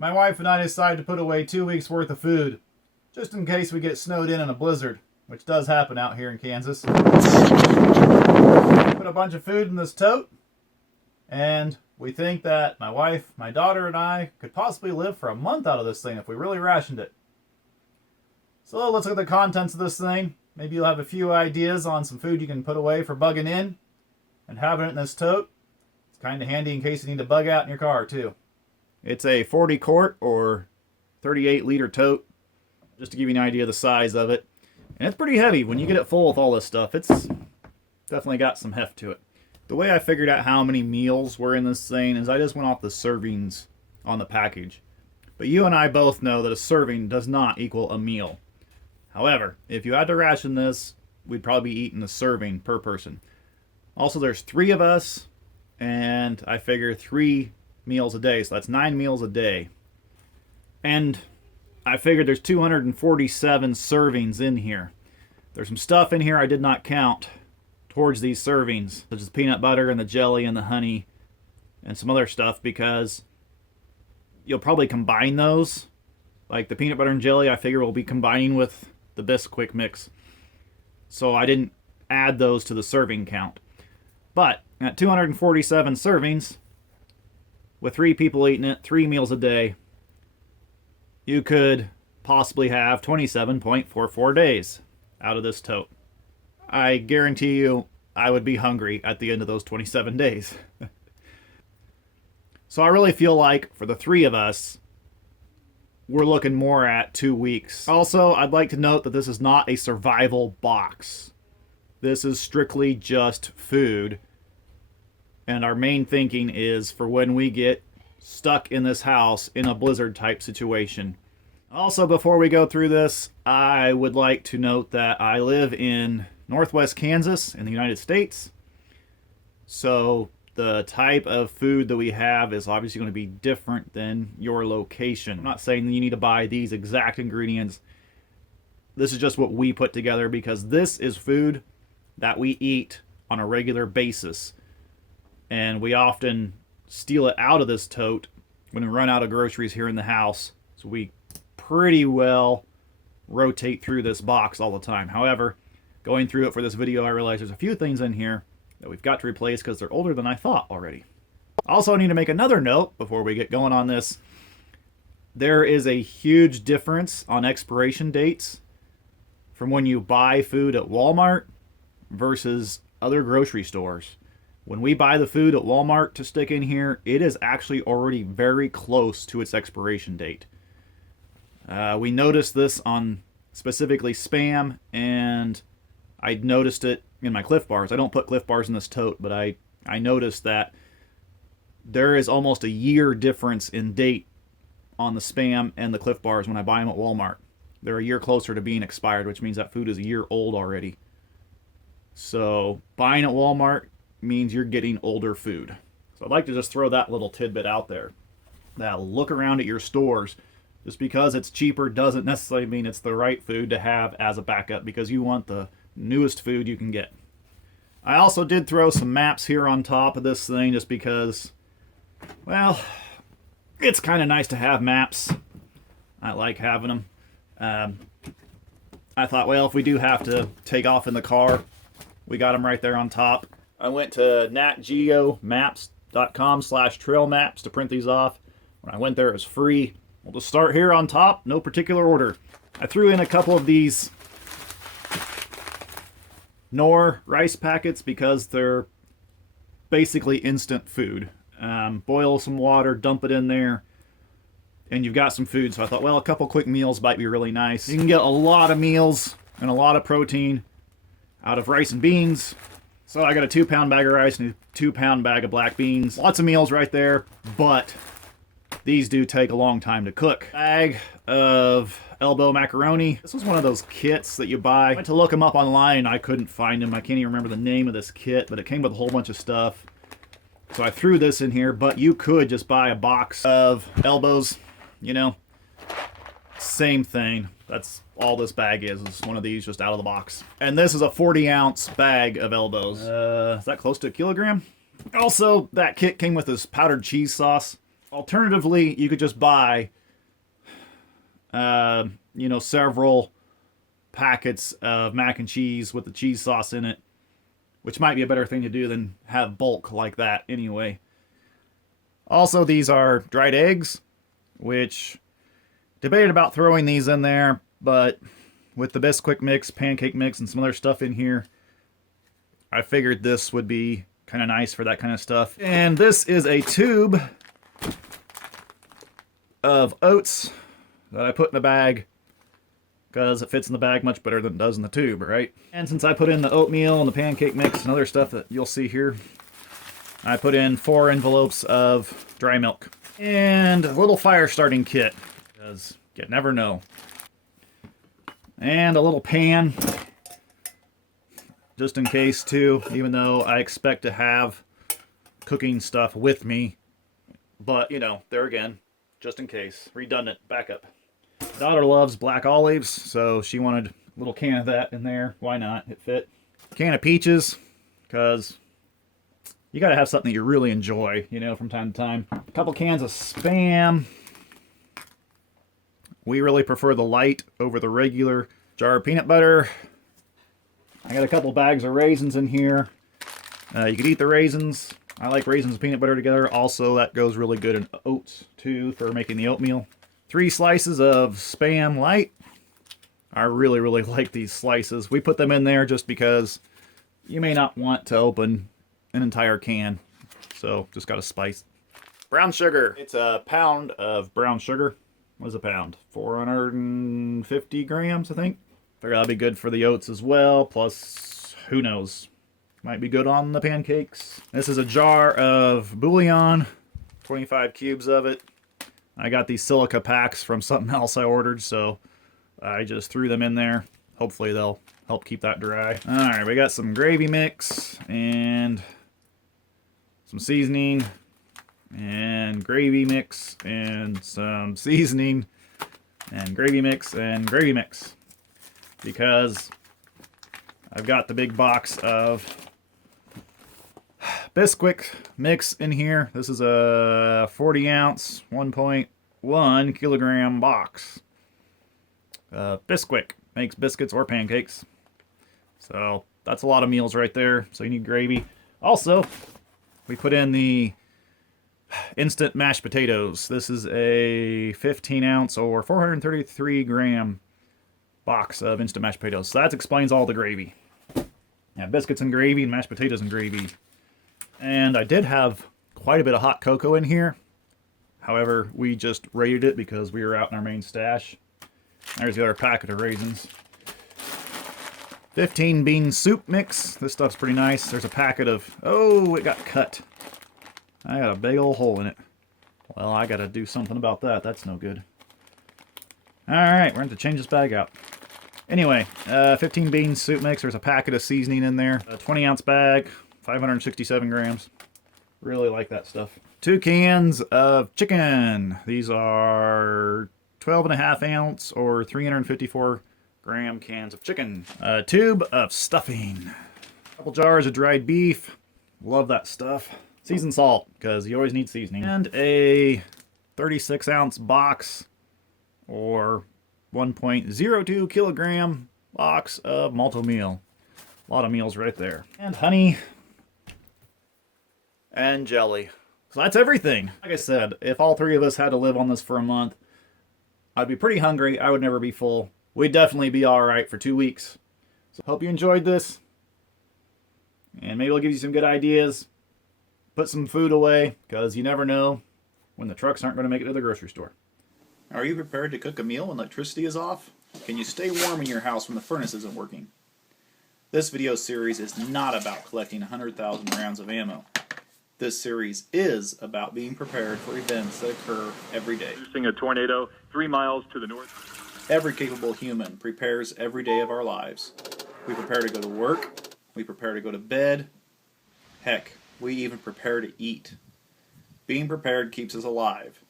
My wife and I decided to put away 2 weeks worth of food, just in case we get snowed in a blizzard, which does happen out here in Kansas. Put a bunch of food in this tote, and we think that my wife, my daughter, and I could possibly live for a month out of this thing if we really rationed it. So let's look at the contents of this thing. Maybe you'll have a few ideas on some food you can put away for bugging in and having it in this tote. It's kind of handy in case you need to bug out in your car too. It's a 40 quart or 38 liter tote, just to give you an idea of the size of it. And it's pretty heavy. When you get it full with all this stuff, it's definitely got some heft to it. The way I figured out how many meals were in this thing is I just went off the servings on the package. But you and I both know that a serving does not equal a meal. However, if you had to ration this, we'd probably be eating a serving per person. Also, there's 3 of us, and I figure 3 meals a day, so that's 9 meals a day. And I figured there's 247 servings in here. There's some stuff in here I did not count towards these servings, such as the peanut butter and the jelly and the honey and some other stuff, because you'll probably combine those. Like the peanut butter and jelly, I figure we'll be combining with the Bisquick mix. So I didn't add those to the serving count. But at 247 servings, with 3 people eating it, 3 meals a day, you could possibly have 27.44 days out of this tote. I guarantee you I would be hungry at the end of those 27 days. So I really feel like for the 3 of us, we're looking more at 2 weeks. Also, I'd like to note that this is not a survival box. This is strictly just food. And our main thinking is for when we get stuck in this house in a blizzard type situation. Also, before we go through this, I would like to note that I live in Northwest Kansas in the United States. So the type of food that we have is obviously going to be different than your location. I'm not saying that you need to buy these exact ingredients. This is just what we put together because this is food that we eat on a regular basis. And we often steal it out of this tote when we run out of groceries here in the house. So we pretty well rotate through this box all the time. However, going through it for this video, I realized there's a few things in here that we've got to replace because they're older than I thought already. Also, I need to make another note before we get going on this. There is a huge difference on expiration dates from when you buy food at Walmart versus other grocery stores. When we buy the food at Walmart to stick in here, it is actually already very close to its expiration date. We noticed this on specifically Spam, and I noticed it in my Cliff Bars. I don't put Cliff Bars in this tote, but I noticed that there is almost a year difference in date on the Spam and the Cliff Bars when I buy them at Walmart. They're a year closer to being expired, which means that food is a year old already. So buying at Walmart means you're getting older food. So I'd like to just throw that little tidbit out there. That look around at your stores. Just because it's cheaper doesn't necessarily mean it's the right food to have as a backup, because you want the newest food you can get. I also did throw some maps here on top of this thing just because, well, it's kind of nice to have maps. I like having them. I thought, well, if we do have to take off in the car, we got them right there on top. I went to natgeomaps.com/trail maps to print these off. When I went there, it was free. We'll just start here on top, no particular order. I threw in a couple of these Knorr rice packets because they're basically instant food. Boil some water, dump it in there, and you've got some food. So I thought, well, a couple quick meals might be really nice. You can get a lot of meals and a lot of protein out of rice and beans. So I got a 2-pound bag of rice and a 2-pound bag of black beans. Lots of meals right there, but these do take a long time to cook. Bag of Elbow Macaroni. This was one of those kits that you buy. I went to look them up online. I couldn't find them. I can't even remember the name of this kit, but it came with a whole bunch of stuff. So I threw this in here, but you could just buy a box of Elbows, you know. Same thing. That's all this bag is one of these just out of the box. And this is a 40-ounce bag of Elbows. Is that close to a kilogram? Also, that kit came with this powdered cheese sauce. Alternatively, you could just buy, you know, several packets of mac and cheese with the cheese sauce in it, which might be a better thing to do than have bulk like that anyway. Also, these are dried eggs, which debated about throwing these in there, but with the Bisquick mix, pancake mix, and some other stuff in here, I figured this would be kind of nice for that kind of stuff. And this is a tube of oats that I put in a bag because it fits in the bag much better than it does in the tube, right? And since I put in the oatmeal and the pancake mix and other stuff that you'll see here, I put in 4 envelopes of dry milk and a little fire starting kit, because you never know. And a little pan, just in case too, even though I expect to have cooking stuff with me. But, you know, there again, just in case. Redundant, backup. Daughter loves black olives, so she wanted a little can of that in there. Why not? It fit. Can of peaches, because you gotta have something that you really enjoy, you know, from time to time. A couple cans of Spam. We really prefer the Lite over the regular. Jar of peanut butter. I got a couple bags of raisins in here. You could eat the raisins. I like raisins and peanut butter together. Also, that goes really good in oats, too, for making the oatmeal. 3 slices of Spam Lite. I really, really like these slices. We put them in there just because you may not want to open an entire can. So, just got to spice. Brown sugar. It's a pound of brown sugar. What is a pound? 450 grams, I think. Figure that'll be good for the oats as well. Plus, who knows? Might be good on the pancakes. This is a jar of bouillon. 25 cubes of it. I got these silica packs from something else I ordered, so I just threw them in there. Hopefully they'll help keep that dry. Alright, we got some gravy mix and some seasoning and gravy mix and some seasoning and gravy mix and gravy mix, because I've got the big box of Bisquick mix in here. This is a 40 ounce 1.1 kilogram box. Bisquick makes biscuits or pancakes, so that's a lot of meals right there. So you need gravy. Also, we put in the instant mashed potatoes. This is a 15 ounce or 433 gram box of instant mashed potatoes. So that explains all the gravy. Yeah, biscuits and gravy and mashed potatoes and gravy. And I did have quite a bit of hot cocoa in here. However, we just raided it because we were out in our main stash. There's the other packet of raisins. 15 bean soup mix. This stuff's pretty nice. There's a packet of... Oh, it got cut. I got a big old hole in it. Well, I gotta do something about that. That's no good. Alright, we're going to change this bag out. Anyway, 15 bean soup mix. There's a packet of seasoning in there. A 20 ounce bag, 567 grams. Really like that stuff. 2 cans of chicken. These are 12.5 ounce or 354 gram cans of chicken. A tube of stuffing. A couple jars of dried beef. Love that stuff. Seasoned salt, because you always need seasoning. And a 36 ounce box or 1.02 kilogram box of Malto Meal. A lot of meals right there. And honey and jelly. So that's everything. Like I said, if all 3 of us had to live on this for a month, I'd be pretty hungry. I would never be full. We'd definitely be alright for 2 weeks. So hope you enjoyed this. And maybe it'll give you some good ideas. Put some food away, because you never know when the trucks aren't going to make it to the grocery store. Are you prepared to cook a meal when electricity is off? Can you stay warm in your house when the furnace isn't working? This video series is not about collecting 100,000 rounds of ammo. This series is about being prepared for events that occur every day. Producing a tornado 3 miles to the north. Every capable human prepares every day of our lives. We prepare to go to work. We prepare to go to bed. Heck, we even prepare to eat. Being prepared keeps us alive.